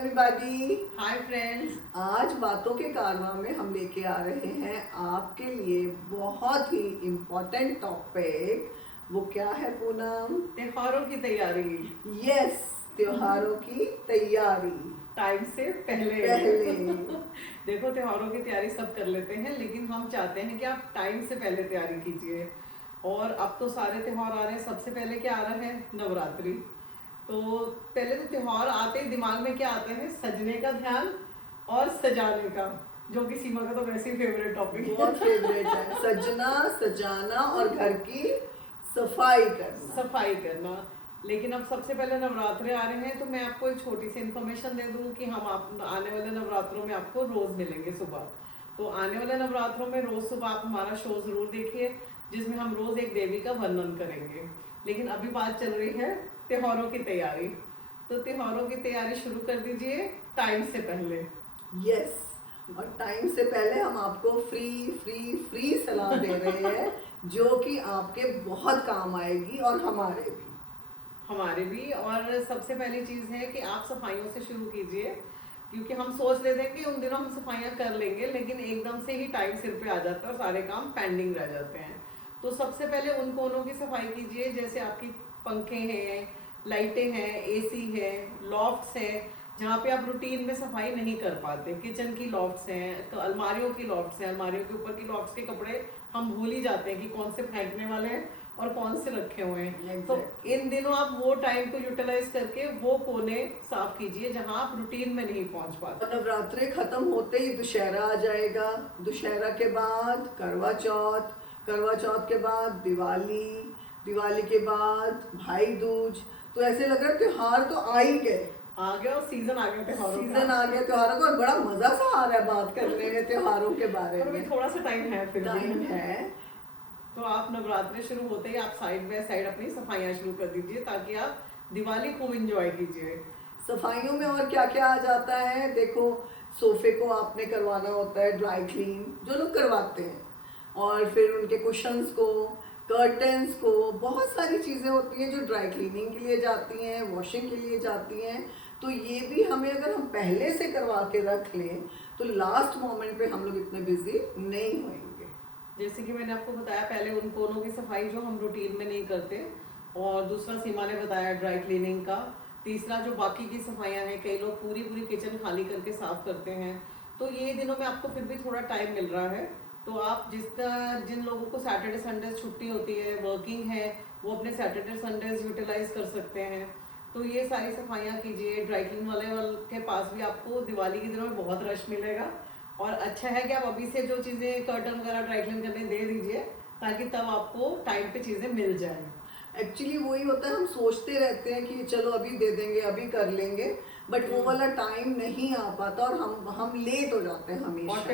Everybody. Hi friends. आज बातों के कारवां में हम लेके आ रहे हैं आपके लिए बहुत ही इम्पोर्टेंट टॉपिक। वो क्या है पूनम? त्योहारों की तैयारी। यस, त्योहारों की तैयारी टाइम से पहले। पहले देखो, त्योहारों की तैयारी सब कर लेते हैं, लेकिन हम चाहते हैं कि आप टाइम से पहले तैयारी कीजिए। और अब तो सारे त्योहार आ रहे हैं। सबसे पहले क्या आ रहा है? नवरात्रि। तो पहले तो त्योहार आते ही दिमाग में क्या आता है? सजने का ध्यान और सजाने का, जो कि सीमा का तो वैसे ही फेवरेट टॉपिक है। बहुत फेवरेट है। सजना, सजाना और घर की सफाई करना। सफाई करना। लेकिन अब सबसे पहले नवरात्रे आ रहे हैं, तो मैं आपको एक छोटी सी इन्फॉर्मेशन दे दूं कि हम आप आने वाले नवरात्रों में आपको रोज मिलेंगे सुबह। तो आने वाले नवरात्रों में रोज सुबह आप हमारा शो जरूर देखिए, जिसमें हम रोज एक देवी का वर्णन करेंगे। लेकिन अभी बात चल रही है त्योहारों की तैयारी। तो त्योहारों की तैयारी शुरू कर दीजिए टाइम से पहले। यस, और टाइम से पहले हम आपको फ्री फ्री फ्री सलाह दे रहे हैं जो कि आपके बहुत काम आएगी और हमारे भी। और सबसे पहली चीज है कि आप सफाइयों से शुरू कीजिए, क्योंकि हम सोच लेते हैं कि उन दिनों हम सफाइयां कर लेंगे, लेकिन एकदम से ही टाइम सिर पे आ जाता है और सारे काम पेंडिंग रह जाते हैं। तो सबसे पहले उन कोनों की सफाई कीजिए, जैसे आपकी पंखे हैं, लाइटें हैं, एसी है, लॉफ्ट्स है, जहाँ पे आप रूटीन में सफाई नहीं कर पाते। किचन की लॉफ्ट्स हैं, अलमारियों की लॉफ्ट्स हैं, अलमारियों के ऊपर की लॉफ्ट्स के कपड़े हम भूल ही जाते हैं कि कौन से फेंकने वाले हैं और कौन से रखे हुए हैं। तो इन दिनों आप वो टाइम को यूटिलाइज करके वो कोने साफ कीजिए जहां आप रूटीन में नहीं पहुंच पाते। नवरात्रि खत्म होते ही दुशहरा आ जाएगा। दुशहरा के बाद करवा चौथ, करवा चौथ के बाद दिवाली, दिवाली के बाद भाई दूज। तो ऐसे लग रहा है त्योहार तो आ ही गए, आ गया और सीजन आ गया त्योहारों का। सीजन आ गया त्योहारों का। और बड़ा मजा सा आ रहा है बात करने में त्योहारों के बारे में। थोड़ा सा टाइम है, फिर टाइम है। तो आप नवरात्रि शुरू होते ही आप साइड बाय साइड अपनी सफाइयां शुरू कर दीजिए, ताकि आप दिवाली खूब एंजॉय कीजिए। सफाइयों में और क्या क्या आ जाता है? देखो, सोफे को आपने करवाना होता है ड्राई क्लीन, जो लोग करवाते हैं, और फिर उनके कुशन्स को, कर्टन्स को, बहुत सारी चीज़ें होती हैं जो ड्राई क्लीनिंग के लिए जाती हैं, वॉशिंग के लिए जाती हैं। तो ये भी हमें अगर हम पहले से करवा के रख लें तो लास्ट मोमेंट पे हम लोग इतने बिजी नहीं होंगे। जैसे कि मैंने आपको बताया पहले, उन कोनों की सफाई जो हम रूटीन में नहीं करते, और दूसरा सीमा ने बताया ड्राई क्लीनिंग का। तीसरा जो बाकी की सफाइयाँ हैं, कई लोग पूरी पूरी किचन खाली करके साफ करते हैं। तो ये दिनों में आपको फिर भी थोड़ा टाइम मिल रहा है, तो आप जिन लोगों को सैटरडे संडे छुट्टी होती है, वर्किंग है, वो अपने सैटरडे संडेज यूटिलाइज कर सकते हैं। तो ये सारी सफाइयाँ कीजिए। ड्राई क्लीन वाले के पास भी आपको दिवाली के दिनों में बहुत रश मिलेगा, और अच्छा है कि आप अभी से जो चीज़ें कर्टन वगैरह ड्राई क्लीन करने दे दीजिए, ताकि तब आपको टाइम पे चीज़ें मिल जाएं। एक्चुअली वही होता है, हम सोचते रहते हैं कि चलो अभी दे देंगे, अभी कर लेंगे, बट वो वाला टाइम नहीं आ पाता और हम लेट हो जाते हैं हमेशा। और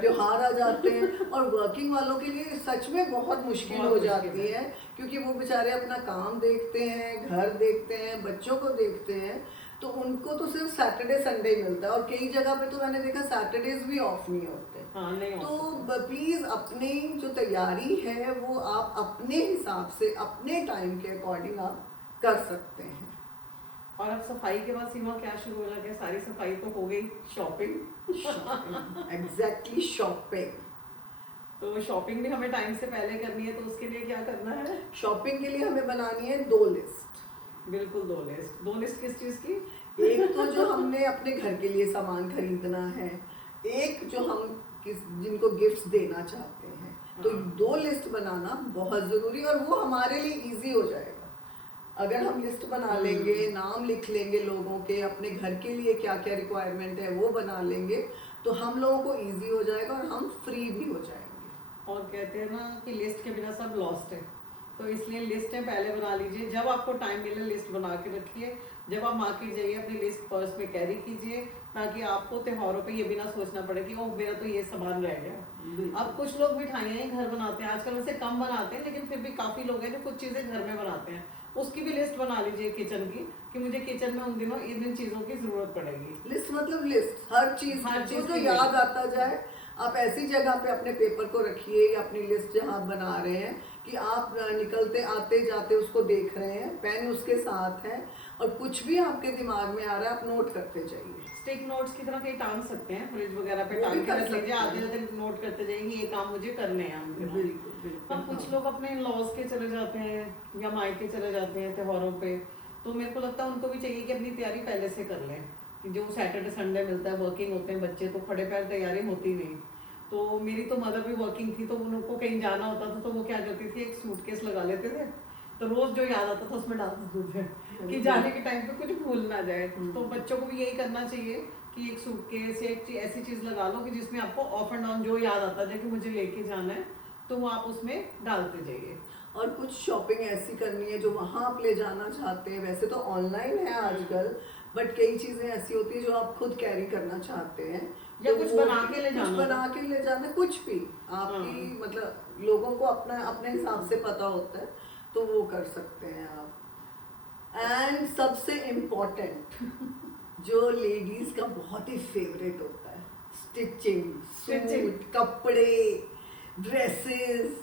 त्योहार आ जाते हैं और वर्किंग वालों के लिए सच में बहुत मुश्किल हो जाती है, क्योंकि वो बेचारे अपना काम देखते हैं, घर देखते हैं, बच्चों को देखते हैं। तो उनको तो सिर्फ सैटरडे संडे ही मिलता है, और कई जगह पे तो मैंने देखा सैटरडेज भी ऑफ नहीं होते। नहीं तो प्लीज अपनी जो तैयारी है वो आप अपने हिसाब से, अपने टाइम के अकॉर्डिंग आप कर सकते हैं। और अब सफाई के बाद सीमा क्या शुरू हो गया? सारी सफाई तो हो गई, शॉपिंग। Exactly, shopping. तो शॉपिंग भी हमें टाइम से पहले करनी है, तो उसके लिए क्या करना है? शॉपिंग के लिए हमें बनानी है 2 लिस्ट। बिल्कुल, 2 लिस्ट। 2 लिस्ट किस चीज की? एक तो जो हमने अपने घर के लिए सामान खरीदना है, एक जो हम जिनको गिफ्ट्स देना चाहते हैं। तो 2 लिस्ट बनाना बहुत जरूरी, और वो हमारे लिए इजी हो जाएगा अगर हम लिस्ट बना लेंगे, नाम लिख लेंगे लोगों के, अपने घर के लिए क्या क्या रिक्वायरमेंट है वो बना लेंगे, तो हम लोगों को इजी हो जाएगा और हम फ्री भी हो जाएंगे। और कहते हैं ना कि लिस्ट के बिना सब लॉस्ट है, तो इसलिए लिस्टें पहले बना लीजिए। जब आपको टाइम मिले लिस्ट बना के रखिए। जब आप मार्केट जाइए अपनी लिस्ट पर्स में कैरी कीजिए, ताकि आपको त्योहारों पे ये भी ना सोचना पड़े कि ओह मेरा तो ये सामान रह गया। अब कुछ लोग मिठाइयाँ ही घर बनाते हैं, आजकल वैसे कम बनाते हैं, लेकिन फिर भी काफ़ी लोग हैं जो कुछ चीज़ें घर में बनाते हैं। उसकी भी लिस्ट बना लीजिए किचन की, कि मुझे किचन में उन दिनों इन चीज़ों की ज़रूरत पड़ेगी। लिस्ट मतलब लिस्ट, हर चीज़ जो याद आता जाए आप ऐसी जगह पे अपने पेपर को रखिए या अपनी लिस्ट जहाँ आप बना रहे हैं कि आप निकलते आते जाते उसको देख रहे हैं, पेन उसके साथ है और कुछ भी आपके दिमाग में आ रहा है आप नोट करते जाइए। स्टिक नोट्स की तरह कहीं टांग सकते हैं, फ्रिज वगैरह पे वो भी टांग के कर रख लीजिए, सकते आते हैं। जाते नोट करते जाइए कि ये काम मुझे करने हैं हम दिनों। बिल्कुल बिल्कुल। हम कुछ हाँ। लोग अपने लॉज के चले जाते हैं या मायके चले जाते हैं त्योहारों पे, तो मेरे को लगता है उनको भी चाहिए कि अपनी तैयारी पहले से कर लें, कि जो सैटरडे संडे मिलता है वर्किंग होते हैं बच्चे, तो खड़े पैर तैयारी होती नहीं। तो मेरी तो मदर भी वर्किंग थी, तो उनको कहीं जाना होता था तो वो क्या करती थी, एक सूटकेस लगा लेते थे, तो रोज जो याद आता था उसमें डाल देते थे कि जाने के टाइम पे कुछ भूल ना जाए। तो बच्चों को भी यही करना चाहिए कि एक सूटकेस, एक ऐसी चीज लगा लो कि जिसमें आपको ऑफ एंड ऑन जो याद आता है कि मुझे लेके जाना है, तो वो आप उसमें डालते जाइए। और कुछ शॉपिंग ऐसी करनी है जो वहाँ आप ले जाना चाहते हैं, वैसे तो ऑनलाइन है आजकल, बट कई चीजें ऐसी होती है जो आप खुद कैरी करना चाहते हैं, या तो कुछ वो बना के ले कुछ जाना। बना के ले जाना, कुछ भी आपकी हाँ। मतलब लोगों को अपना अपने हिसाब से पता होता है, तो वो कर सकते हैं आप। एंड सबसे इम्पोर्टेंट जो लेडीज का बहुत ही फेवरेट होता है, स्टिचिंग, सूट, कपड़े, ड्रेसेस,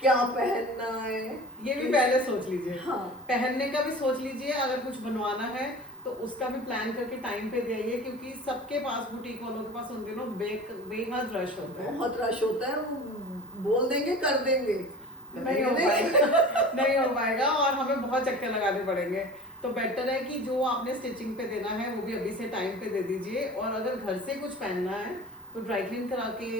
क्या पहनना है, ये भी पहले सोच लीजिए। हाँ। पहनने का भी सोच लीजिए, अगर कुछ बनवाना है तो उसका भी प्लान करके टाइम पे दे आइए, क्योंकि सबके पास, बुटीक वालों के पास उन दिनों बेहद रश होता है। बहुत रश होता है, वो बोल देंगे कर देंगे, नहीं हो पाएगा नहीं हो पाएगा और हमें बहुत चक्कर लगाने पड़ेंगे। तो बेटर है कि जो आपने स्टिचिंग पे देना है वो भी अभी से टाइम पे दे दीजिए, और अगर घर से कुछ पहनना है तो ड्राई क्लीन करा के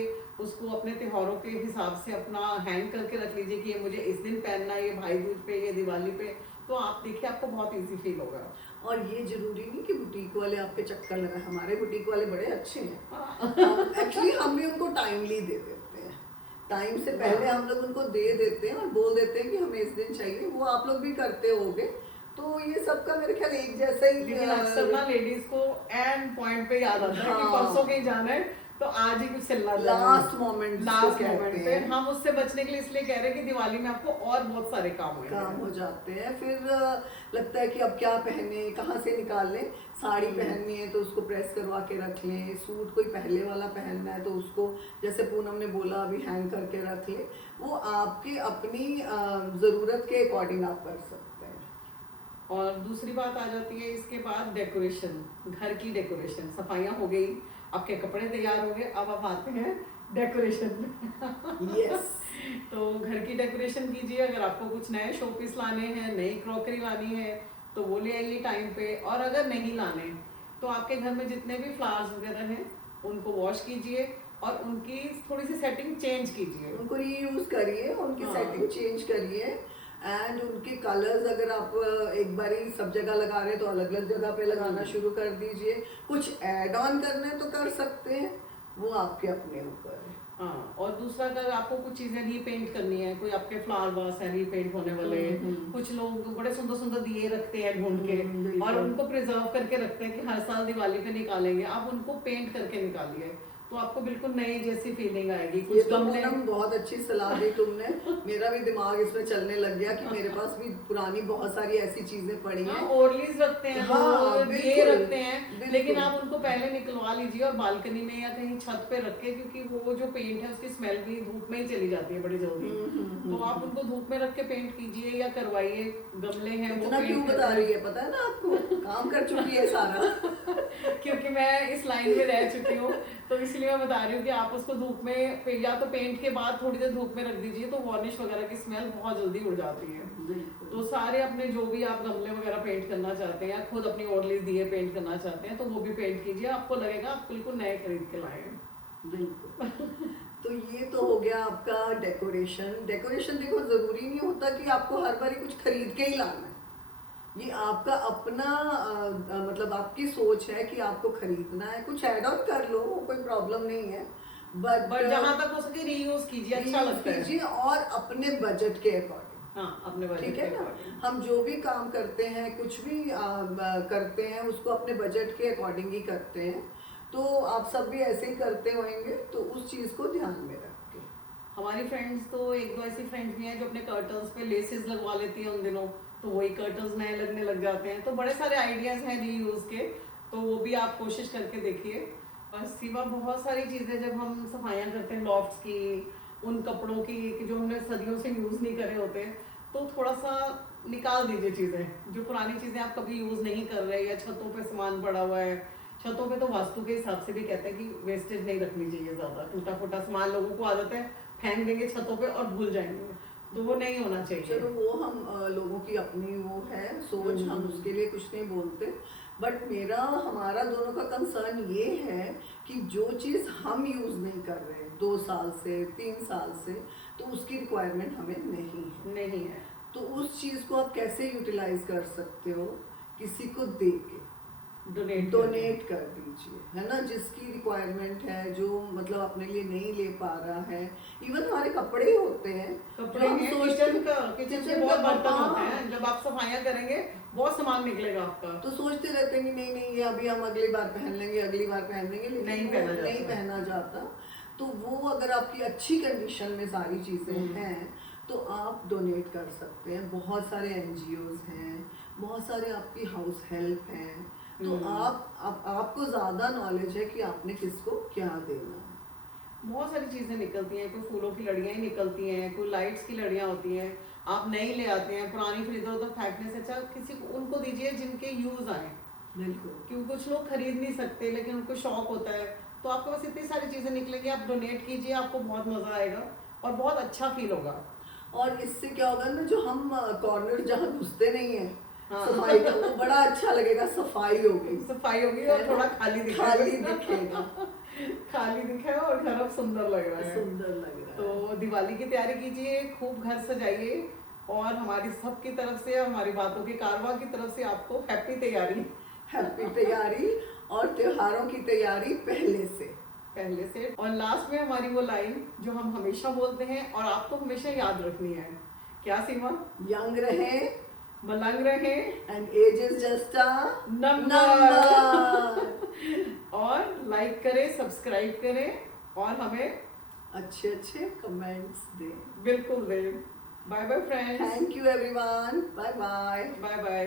उसको अपने त्योहारों के हिसाब से अपना हैंग करके रख लीजिए कि ये मुझे इस दिन पहनना है, ये भाई दूज पे, ये दिवाली पे, तो आप देखिए आपको बहुत इजी फील होगा। और ये जरूरी नहीं कि बुटीक वाले आपके चक्कर लगाए, हमारे बुटीक वाले बड़े अच्छे हैं, एक्चुअली हम भी उनको टाइमली दे देते हैं, टाइम से पहले हम लोग उनको दे देते हैं और बोल देते हैं कि हमें इस दिन चाहिए, वो आप लोग भी करते होगे, तो ये सबका मेरे ख्याल एक जैसा ही। लेकिन अक्सर ना लेडीज को एंड पॉइंट पे याद आता है कि हाँ। परसों कहीं जाना है तो आज ही कुछ सिलना लास्ट मोमेंट पे। हम उससे बचने के लिए इसलिए कह रहे हैं कि दिवाली में आपको और बहुत सारे काम हो जाते हैं, फिर लगता है कि अब क्या पहने, कहाँ से निकाल लें, साड़ी पहननी है तो उसको प्रेस करवा के रख लें, सूट कोई पहले वाला पहनना है तो उसको जैसे पूनम ने बोला अभी हैंग करके रख लें, वो आपकी अपनी ज़रूरत के अकॉर्डिंग आप कर सकते हैं। और दूसरी बात आ जाती है इसके बाद डेकोरेशन, घर की डेकोरेशन, सफाइयाँ हो गई, आपके कपड़े तैयार हो गए, अब आप आते हैं डेकोरेशन। यस। तो घर की डेकोरेशन कीजिए, अगर आपको कुछ नए शो पीस लाने हैं, नई क्रॉकरी लानी है तो वो ले आइए टाइम पे, और अगर नहीं लाने तो आपके घर में जितने भी फ्लावर्स वगैरह हैं उनको वॉश कीजिए और उनकी थोड़ी सी सेटिंग चेंज कीजिए, उनको रीयूज करिए, उनकी सेटिंग चेंज करिए, एंड उनके कलर्स अगर आप एक बार ही सब जगह लगा रहे हैं तो अलग अलग जगह पे लगाना शुरू कर दीजिए, कुछ ऐड ऑन करना है तो कर सकते हैं, वो आपके अपने ऊपर है। हाँ। और दूसरा, अगर आपको कुछ चीजें रीपेंट करनी है, कोई आपके फ्लावर वास है रीपेंट होने वाले, कुछ लोग बड़े सुंदर सुंदर दिए रखते हैं ढूंढ के और उनको प्रिजर्व करके रखते हैं कि हर साल दिवाली पे निकालेंगे, आप उनको पेंट करके निकालिए तो आपको बिल्कुल नई जैसी फीलिंग आएगी। ये कुछ तो गमले, बहुत अच्छी सलाह दी तुमने, मेरा भी दिमाग इसमें चलने लग गया कि मेरे पास भी पुरानी बहुत सारी ऐसी चीजें पड़ी हैं। ओरलीज रखते हैं, हाँ, दिए रखते हैं, बिल्कुल। लेकिन आप उनको पहले निकलवा लीजिए और बालकनी में या कहीं छत पे रख के, क्योंकि वो जो पेंट है उसकी स्मेल भी धूप में ही चली जाती है बड़ी जल्दी, तो आप उनको धूप में रख के पेंट कीजिए या करवाइए। गमले हैं वो इतना क्यों बता रही है, पता है ना आपको, काम कर चुकी है सारा। क्योंकि मैं इस लाइन में रह चुकी हूँ, तो इसलिए मैं बता रही हूँ कि आप उसको धूप में या तो पेंट के बाद थोड़ी देर धूप में रख दीजिए, तो वार्निश वगैरह की स्मेल बहुत जल्दी उड़ जाती है। तो सारे अपने जो भी आप गमले वगैरह पेंट करना चाहते हैं या खुद अपनी ओरलीज दिए पेंट करना चाहते हैं तो वो भी पेंट कीजिए, आपको लगेगा आप बिल्कुल नए खरीद के लाए हैं। बिल्कुल। तो ये तो हो गया आपका डेकोरेशन। डेकोरेशन देखो जरूरी नहीं होता कि आपको हर बार कुछ खरीद के ही लाना है, ये आपका अपना मतलब आपकी सोच है कि आपको खरीदना है, कुछ ऐड ऑन कर लो, कोई प्रॉब्लम नहीं है, बट जहां तक हो सके रीयूज कीजिए, अच्छा लगता है। और अपने बजट के अकॉर्डिंग, हाँ, अपने बजट ठीक के है ना। अकॉर्डिंग। हम जो भी काम करते हैं, कुछ भी करते हैं, उसको अपने बजट के अकॉर्डिंग ही करते हैं, तो आप सब भी ऐसे ही करते होंगे, तो उस चीज को ध्यान में रख के। हमारी फ्रेंड्स तो एक दो ऐसी फ्रेंड्स भी हैं जो अपने कर्टन्स पे लेसेस लगवा लेती हैं उन दिनों, तो वही कर्टन्स नए लगने लग जाते हैं। तो बड़े सारे आइडियाज हैं रीयूज के, तो वो भी आप कोशिश करके देखिए। और सिवा बहुत सारी चीजें जब हम सफाइयाँ करते हैं लॉफ्ट्स की, उन कपड़ों की कि जो हमने सदियों से यूज नहीं करे होते, तो थोड़ा सा निकाल दीजिए चीजें, जो पुरानी चीजें आप कभी यूज नहीं कर रहे, या छतों पे सामान पड़ा हुआ है। छतों पे तो वास्तु के हिसाब से भी कहते हैं कि वेस्टेज नहीं रखनी चाहिए ज्यादा, टूटा फूटा सामान लोगों को आदत है फेंक देंगे छतों पे और भूल जाएंगे, तो वो नहीं होना चाहिए। चलो वो हम लोगों की अपनी वो है सोच, हम उसके लिए कुछ नहीं बोलते, बट मेरा हमारा दोनों का कंसर्न ये है कि जो चीज़ हम यूज़ नहीं कर रहे 2 साल से 3 साल से, तो उसकी रिक्वायरमेंट हमें नहीं है। नहीं है तो उस चीज़ को आप कैसे यूटिलाइज कर सकते हो? किसी को दे के डोनेट कर दीजिए, है ना, जिसकी रिक्वायरमेंट है, जो मतलब अपने लिए नहीं ले पा रहा है। इवन हमारे कपड़े ही होते हैं, कपड़े हम हैं, सोचते किचन के बहुत बर्तन होते हैं, जब आप सफाइयाँ करेंगे बहुत सामान निकलेगा आपका, तो सोचते रहते हैं कि नहीं नहीं ये अभी हम अगली बार पहन लेंगे, अगली बार पहन लेंगे, लेकिन नहीं वो पहना जाता। नहीं पहना जाता। तो वो अगर आपकी अच्छी कंडीशन में सारी चीज़ें हैं तो आप डोनेट कर सकते हैं। बहुत सारे एनजीओज हैं, बहुत सारे आपकी हाउस हेल्प हैं, तो आपको ज़्यादा नॉलेज है कि आपने किसको क्या देना है। बहुत सारी चीजें निकलती हैं, कोई फूलों की लड़ियां ही निकलती हैं, कोई लाइट्स की लड़ियां होती हैं, आप नई ले आते हैं, पुरानी फिर इधर उधर फेंकने से अच्छा किसी को उनको दीजिए जिनके यूज आए। बिल्कुल, क्योंकि कुछ लोग खरीद नहीं सकते लेकिन उनको शौक होता है, तो आपके पास इतनी सारी चीजें निकलेंगी, आप डोनेट कीजिए, आपको बहुत मजा आएगा और बहुत अच्छा फील होगा। और इससे क्या होगा ना, जो हम कॉर्नर जहाँ घुसते नहीं है हाँ। सफाई का, वो बड़ा अच्छा लगेगा, सफाई होगी, सफाई होगी और थोड़ा खाली खाली दिखेगा, खाली दिखेगा और घर अब सुंदर लग रहा है, सुंदर लग रहा है। तो दिवाली की तैयारी कीजिए, खूब घर सजाइए, और हमारी सबकी तरफ से, हमारी बातों के कारवां की तरफ से आपको हैप्पी तैयारी। हैप्पी तैयारी, और त्योहारों की तैयारी पहले से। और लास्ट में हमारी वो लाइन जो हम हमेशा बोलते हैं और आपको हमेशा याद रखनी है, क्या सीमा? यंग रहे, मलंग रहे, and age is just a number. Number. और लाइक करें, सब्सक्राइब करें और हमें अच्छे अच्छे कमेंट्स दें। बिल्कुल दें। Bye bye friends, thank you everyone, bye bye. Bye bye.